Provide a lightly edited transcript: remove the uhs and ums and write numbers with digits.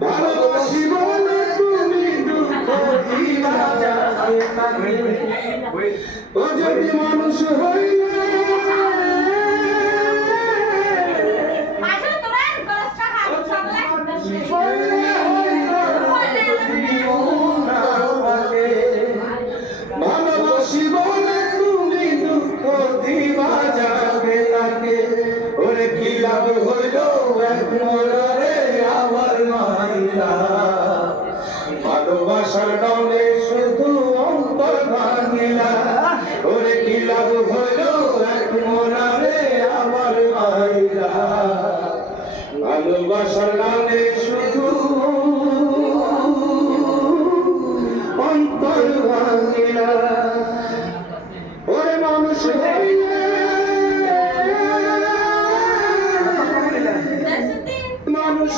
ভালোবাসি বলে তুমি দুঃখ দিবা যাবে তাকে ও যদি মানুষ হইলে ভালোবাসি বলে তুমি দুঃখ দিবা যাবে তাকে ওরে কি লাভ হইল এক মরারে আবার মাইলা ভালোবাসার নামে শুধু অন্তর ভাঙিলা ওরে কি লাভ হইল এক মরারে আবার মাইলা ভালোবাসার নামে শুধু অন্তর ভাঙিলা ওরে মানুষ হইলে মানুষ